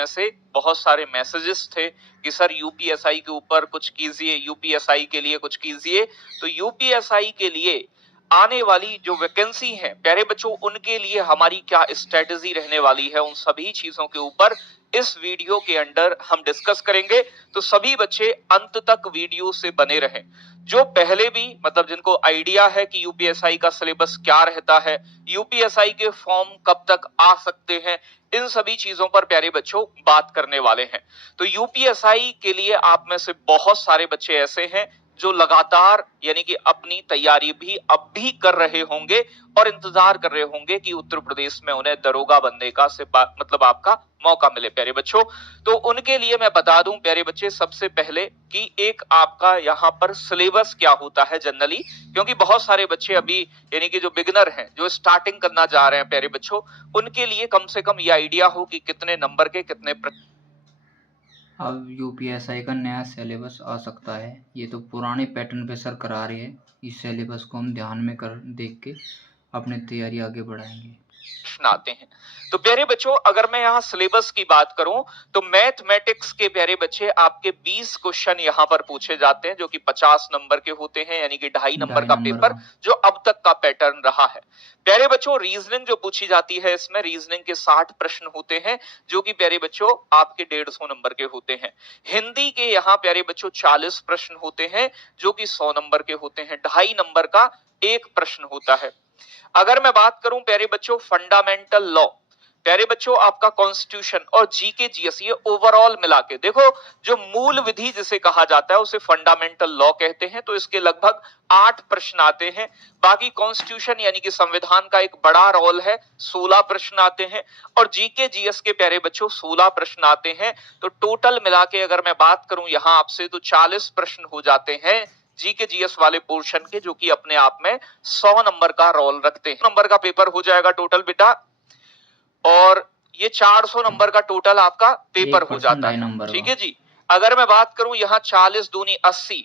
समय से बहुत सारे मैसेजेस थे कि सर यूपीएसआई के ऊपर कुछ कीजिए, यूपीएसआई के लिए कुछ कीजिए। तो यूपीएसआई के लिए आने वाली जो वैकेंसी है प्यारे बच्चों, उनके लिए हमारी क्या स्ट्रेटेजी रहने वाली है, उन सभी चीजों के ऊपर इस वीडियो के अंदर हम डिस्कस करेंगे। तो सभी बच्चे अंत तक वीडियो से बने रहें। जो पहले भी मतलब जिनको आइडिया है कि यूपीएसआई का सिलेबस क्या रहता है, यूपीएसआई के फॉर्म कब तक आ सकते हैं, इन सभी चीजों पर प्यारे बच्चों बात करने वाले हैं। तो यूपीएसआई के लिए आप में से बहुत सारे बच्चे ऐसे हैं जो लगातार यानी कि अपनी तैयारी भी अब भी कर रहे होंगे और इंतजार कर रहे होंगे कि उत्तर प्रदेश में उन्हें दरोगा बनने का मतलब आपका मौका मिले प्यारे बच्चों। तो उनके लिए मैं बता दूं प्यारे बच्चे सबसे पहले कि एक आपका यहाँ पर सिलेबस क्या होता है जनरली, क्योंकि बहुत सारे बच्चे अभी यानी कि जो बिगिनर हैं, जो स्टार्टिंग करना चाह रहे हैं प्यारे बच्चों, उनके लिए कम से कम ये आइडिया हो कि कितने नंबर के कितने अब यूपीएसआई का नया सिलेबस आ सकता है। ये तो पुराने पैटर्न पे सर करा रहे हैं। इस सिलेबस को हम ध्यान में कर देख के अपनी तैयारी आगे बढ़ाएंगे। प्रश्न आते हैं। तो प्यारे बच्चों, अगर मैं यहाँ सिलेबस की बात करूं तो मैथमेटिक्स के प्यारे बच्चे आपके 20 क्वेश्चन यहाँ पर पूछे जाते हैं, जो कि 50 नंबर के होते हैं, यानी कि 2.5 नंबर 2.5 का नंबर पेपर, का। जो अब तक का पैटर्न रहा है। प्यारे बच्चों, रीजनिंग जो पूछी जाती है, इसमें रीजनिंग के 60 प्रश्न होते हैं, जो कि प्यारे बच्चों आपके 150 नंबर के होते हैं। हिंदी के यहाँ प्यारे बच्चों 40 प्रश्न होते हैं, जो कि 100 नंबर के होते हैं। 2.5 नंबर का एक प्रश्न होता है। अगर मैं बात करूं प्यारे बच्चों फंडामेंटल लॉ, प्यारे बच्चों आपका कॉन्स्टिट्यूशन और जीके जीएस, ये ओवरऑल मिला के देखो, जो मूल विधि जिसे कहा जाता है उसे फंडामेंटल लॉ कहते हैं। तो इसके लगभग 8 प्रश्न आते हैं। बाकी कॉन्स्टिट्यूशन यानी कि संविधान का एक बड़ा रोल है, 16 प्रश्न आते हैं। और जीके जीएस के प्यारे बच्चों 16 प्रश्न आते हैं। तो टोटल मिला के अगर मैं बात करूं यहां आपसे, तो 40 प्रश्न हो जाते हैं जीके जीएस वाले पोर्शन के, जो कि अपने आप में 100 नंबर का रोल रखते हैं। नंबर का पेपर हो जाएगा टोटल बेटा, और ये 400 नंबर का टोटल आपका पेपर हो 1% जाता 2.5 है। नंबर ठीक का। है जी। अगर मैं बात करूं यहाँ 40 दूनी 80,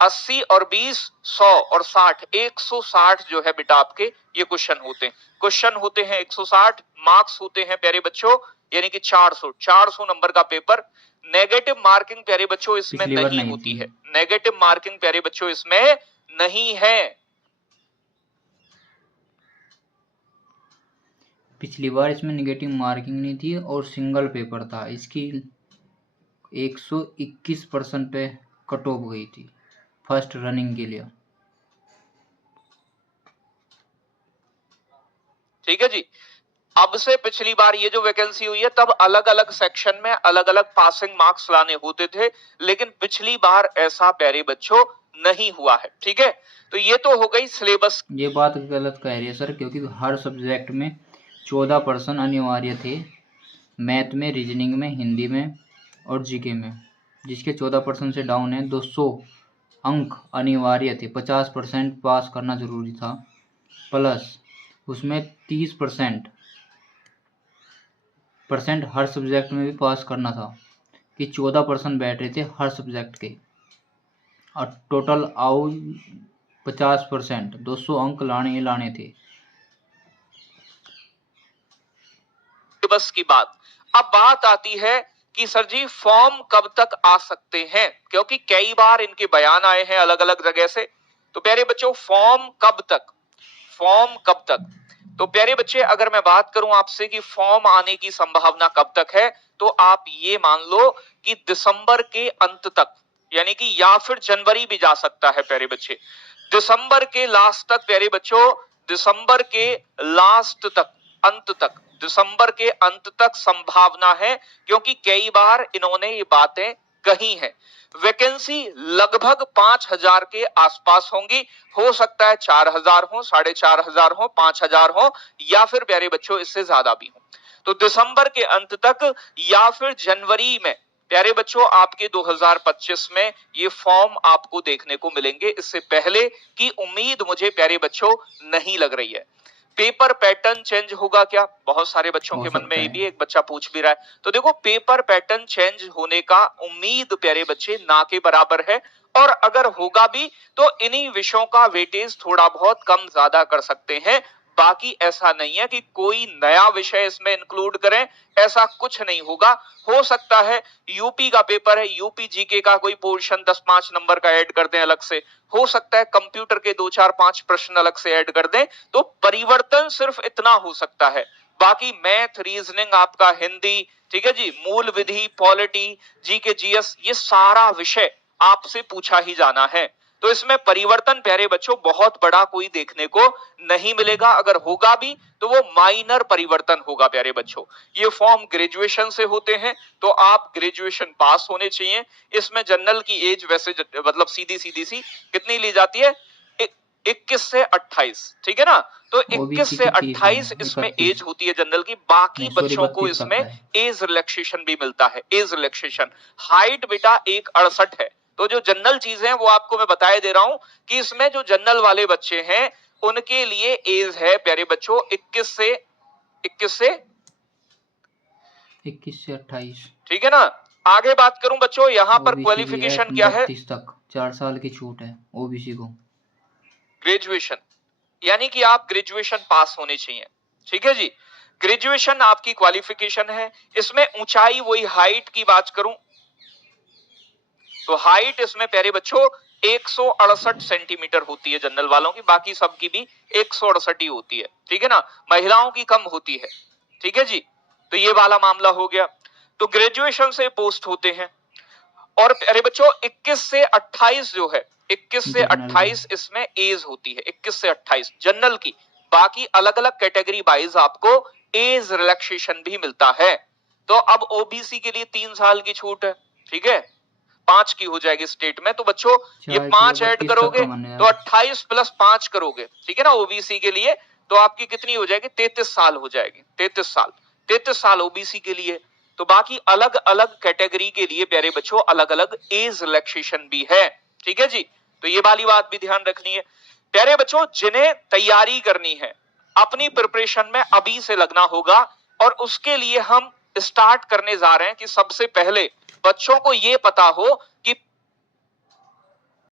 80 और 20 100 और 60, 160 जो है बेटा आपके ये क्वेश्चन होते हैं। क्वेश्चन होते हैं 160, मार्क्स होते हैं प्यारे बच्चों यानी कि 400 नंबर का पेपर। नेगेटिव मार्किंग प्यारे बच्चों इसमें पिछली बार नहीं नहीं होती थी। है, नेगेटिव मार्किंग प्यारे बच्चों इसमें नहीं है। पिछली बार इसमें निगेटिव मार्किंग नहीं थी और सिंगल पेपर था। इसकी 121% पे कट ऑफ गई थी फर्स्ट रनिंग के लिए। ठीक है जी। अब से पिछली बार ये जो वैकेंसी हुई है, तब अलग अलग सेक्शन में अलग अलग पासिंग मार्क्स लाने होते थे, लेकिन पिछली बार ऐसा प्यारे बच्चों नहीं हुआ है। ठीक है, तो ये तो हो गई सिलेबस। ये बात गलत कह रही है सर, क्योंकि हर सब्जेक्ट में 14% अनिवार्य थे। मैथ में, रीजनिंग में, हिंदी में और जीके में। जिसके 14% से डाउन है, 200 अंक अनिवार्य थे। 50% पास करना जरूरी था, प्लस उसमें 30% हर सब्जेक्ट में भी पास करना था, कि 14% बैठ रहे थे हर सब्जेक्ट के। और टोटल आउ 50%, 200 अंक लाने ही लाने थे। सिलेबस की बात, अब बात आती है कि सर जी फॉर्म कब तक आ सकते हैं, क्योंकि कई बार इनके बयान आए हैं अलग अलग जगह से। तो प्यारे बच्चों फॉर्म कब तक, फॉर्म कब तक, तो प्यारे बच्चे अगर मैं बात करूं आपसे कि फॉर्म आने की संभावना कब तक है, तो आप ये मान लो कि दिसंबर के अंत तक, यानी कि या फिर जनवरी भी जा सकता है प्यारे बच्चे, दिसंबर के लास्ट तक प्यारे बच्चों, दिसंबर के लास्ट तक, अंत तक, दिसंबर के अंत तक संभावना है, क्योंकि कई बार इन्होंने ये बातें कही हैं। वैकेंसी लगभग 5000 के आसपास होंगी, हो सकता है 4000 हो, 4500 हो, 5000 हो, या फिर प्यारे बच्चों इससे ज्यादा भी हो। तो दिसंबर के अंत तक या फिर जनवरी में प्यारे बच्चों आपके 2025 में ये फॉर्म आपको देखने को मिलेंगे। इससे पहले की उम्मीद मुझे प्यारे बच्चों नहीं लग रही है। पेपर पैटर्न चेंज होगा क्या, बहुत सारे बच्चों हो के मन में सकता ये है। भी एक बच्चा पूछ भी रहा है। तो देखो पेपर पैटर्न चेंज होने का उम्मीद प्यारे बच्चे ना के बराबर है, और अगर होगा भी तो इन्हीं विषयों का वेटेज थोड़ा बहुत कम ज्यादा कर सकते हैं, बाकी ऐसा नहीं है कि कोई नया विषय इसमें इंक्लूड करें, ऐसा कुछ नहीं होगा। हो सकता है यूपी का पेपर है, यूपी जीके का कोई पोर्शन 10-5 नंबर का ऐड कर दें अलग से, हो सकता है कंप्यूटर के 2-4-5 प्रश्न अलग से ऐड कर दें, तो परिवर्तन सिर्फ इतना हो सकता है। बाकी मैथ, रीजनिंग, आपका हिंदी, ठीक है जी, मूल विधि, पॉलिटी, जीके, जीएस, ये सारा विषय आपसे पूछा ही जाना है। तो इसमें परिवर्तन प्यारे बच्चों बहुत बड़ा कोई देखने को नहीं मिलेगा, अगर होगा भी तो वो माइनर परिवर्तन होगा प्यारे बच्चों। ये फॉर्म ग्रेजुएशन से होते हैं, तो आप ग्रेजुएशन पास होने चाहिए। इसमें जनरल की एज वैसे मतलब सीधी सीधी सी कितनी ली जाती है, 21 से 28, ठीक है ना। तो 21 ओबीसी से की 30 है, 28 इसमें 31 एज होती है जनरल की। बाकी नहीं सॉरी बच्चों को 32 तक इसमें का है। एज रिलैक्सेशन भी मिलता है, एज रिलैक्सेशन। हाइट बेटा 168 है। तो जो जनरल चीजें हैं वो आपको मैं बताए दे रहा हूं कि इसमें जो जनरल वाले बच्चे हैं उनके लिए एज है प्यारे बच्चों 21 से 28, ठीक है ना। आगे बात करूं बच्चों, यहां पर ओबीसी की है क्वालिफिकेशन क्या है, 32 तक, 4 साल की छूट है ओबीसी को। ग्रेजुएशन, यानी कि आप ग्रेजुएशन पास होने चाहिए, ठीक है जी। ग्रेजुएशन आपकी क्वालिफिकेशन है। इसमें ऊंचाई, वही हाइट की बात करूं तो हाइट इसमें प्यारे बच्चों 168 सेंटीमीटर होती है जनरल वालों की, बाकी सबकी भी 168 ही होती है, ठीक है ना। महिलाओं की कम होती है, ठीक है जी। तो ये वाला मामला हो गया। तो ग्रेजुएशन से पोस्ट होते हैं। और प्यारे बच्चों 21 से 28 जो है, 21 से जनरल 28 इसमें एज होती है, 21 से 28 जनरल की। बाकी अलग अलग कैटेगरी वाइज आपको एज रिलैक्सेशन भी मिलता है। तो अब ओबीसी के लिए 3 साल की छूट है, ठीक है, 5 की हो जाएगी स्टेट में। तो बच्चों ये 5 ऐड 32 तक करोगे का मान्य तो है। 28 प्लस 5 करोगे, ठीक है ना, ओबीसी के लिए, तो आपकी कितनी हो जाएगी, 33 साल हो जाएगी, 33 साल ओबीसी के लिए। तो बाकी अलग अलग कैटेगरी के लिए प्यारे बच्चों अलग अलग एज रिलैक्सेशन भी है, ठीक है जी। तो ये वाली बात भी ध्यान रखनी है प्यारे बच्चों। जिन्हें तैयारी करनी है, अपनी प्रिपरेशन में अभी से लगना होगा, और उसके लिए हम स्टार्ट करने जा रहे हैं कि सबसे पहले बच्चों को यह पता हो कि